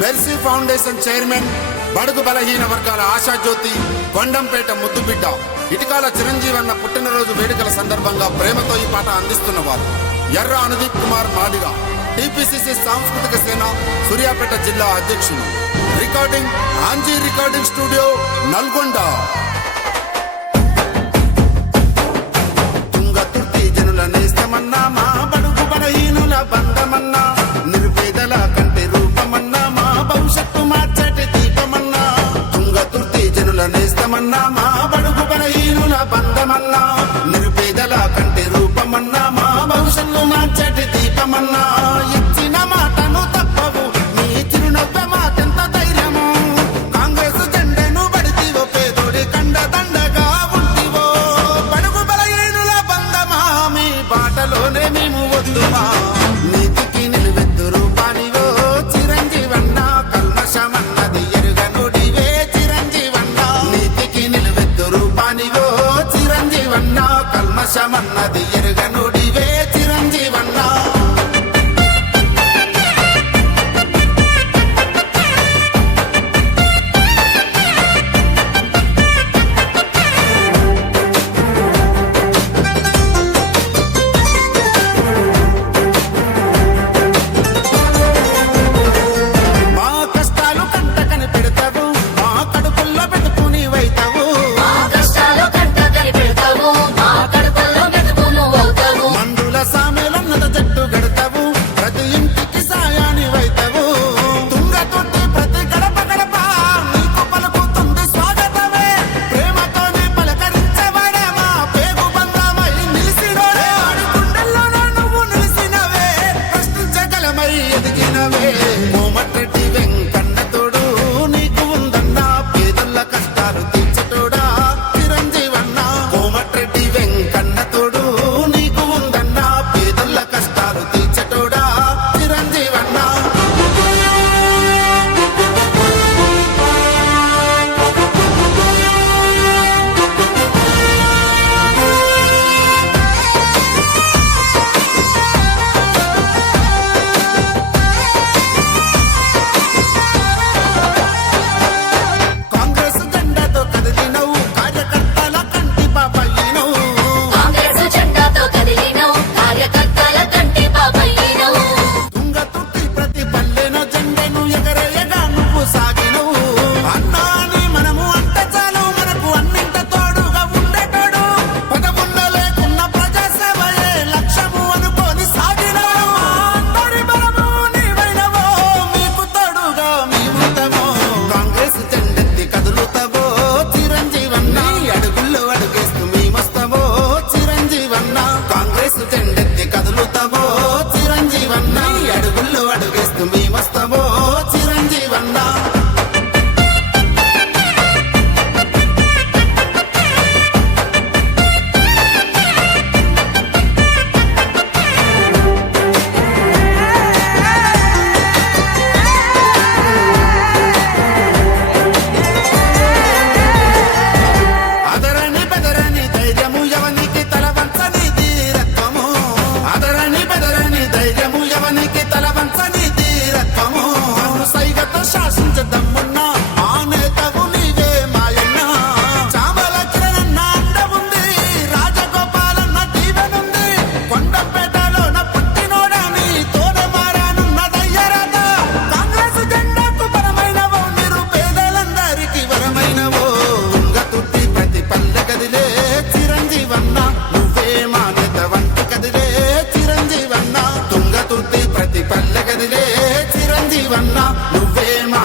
Mercy foundation chairman, బడుగు బలహీన వర్గాల ఆశాజ్యోతి, కొండంపేట ముద్దుబిడ్డ ఇటికాల చిరంజీవన్న పుట్టినరోజు వేడుకల సందర్భంగా ప్రేమతో ఈ పాట అందిస్తున్నవారు ఎర్ర అనుదీప్ కుమార్ మాదిగ, టిపిసిసి సాంస్కృతిక సేన సూర్యాపేట జిల్లా అధ్యక్షులు. Recording Anji recording studio, Nalgonda. Thungathurthi జనుల నేస్తమన్నా, మా బడుగు బలహీనుల బంధమన్నా, నిర్వేదల కంటి రూపమన్నా, మా భవిష్యత్తు మార్చటి దీపమన్నా. తుంగతుర్తి జనుల నేస్తమన్నా, మా బడుగు బలహీనుల బంధమన్నా, నిర్వేదల కంటి రూపమన్నా, మా భవిష్యత్తు మార్చటి దీపమన్నా. ఇచ్చిన మాటను తప్పవు, నీ చిరునవ్వె మాకెంత ధైర్యము. కాంగ్రెస్ జెండను బడితివో, పేదోడి కండ దండగా ఉంటివో. బడుగు బలహీనుల బంధమా, మీ బాటలోనే మేము వద్దుమా. నీతికి నిలువెత్తు రూపానివో చిరంజీవన్న, కల్మషమన్నది ఎరుగనుడివే చిరంజీవన్న. నీతికి నిలువెత్తు రూపానివో చిరంజీవన్న, కల్మషమన్నది ఎరుగనుడివే చిరంజీవన్న. మా కష్టాలు కంట కనిపెడతావు, మా కడుపుల్లో పెట్టుకుని వైతావు. మందుల సామెలన్నద జట్టు గడతావు, ప్రతి ఇంటికి సాయాని వైతావు. తుంగతుర్తి ప్రతి గడప గడప నీకు పలుకుతుంది స్వాగతమే. ప్రేమతోనే పలకరించబడే మా పేగు బంధమై నిలిసినోడే. వాడి గుండెల్లోనే నువ్వు నిలిసినవే, ప్రశ్నించగలమై ఎదిగినవే. కోమటిరెడ్డి వెంకన్న తోడు నీకు ఉందన్నా, పేదల కష్టాలు తీర్చటోడా చిరంజీవన్న. కోమటిరెడ్డి వెంకన్న తోడు నీకు ఉందన్నా, పేదల కష్టాలు తీర్చటోడా చిరంజీవన్న. కాంగ్రెస్ జెండాతో కదిలినవు, కార్యకర్తల కంటి పాపయ్యినవు. తుంగతుర్తి ప్రతి పల్లెన జెండను ఎగరేయగా నువ్వు సాగినవు. అన్నాని మనము అంట చాలు, మనకు అన్నింట తోడుగా ఉండేటోడు. పదవుల్లో లేకున్న ప్రజాసేవయే లక్ష్యము అనుకోని సాగినవు. అందరి బలము నీవైనవో, మీకు తోడుగా మేముంటామో. కాంగ్రెస్ జెండెత్తి కదులుతావో చిరంజీవన్న, అడుగుల్లో అడుగేస్తూ మేమొస్తావో చిరంజీవన్న. కాంగ్రెస్ జెండెత్తి కదులుతావో చిరంజీవన్న, అడుగుల్లో అడుగేస్తూ మేమొస్తావో చిరంజీవన్న. అదరని బెదరని ధైర్యము ఎవనికి తల వంచని ధీరత్వము. అదరని బెదరని ధైర్యము ఎవనికి తల వంచని ధీరత్వము. నన్ను సైగతో శాసించదమ్మున్న ఆ నేతవు నీవే మాయన్న. చామల కిరణన్న అండ ఉంది, రాజగోపాలన్న దీవెనుంది. కొండంపేటలోన పుట్టినోడని తోనే మారానున్న దయ్యరాత. కాంగ్రెస్ జెండాకు బలమైనవో, నిరుపేదలందరికీ వరమైనవో. తుంగతుర్తి ప్రతి పల్లె కదిలే చిరంజీవన్న, నువ్వే మా నేత వంటి కదిలే చిరంజీవన్న. తుంగతుర్తి ప్రతి పల్లె కదిలే చిరంజీవన్న, నువ్వే మా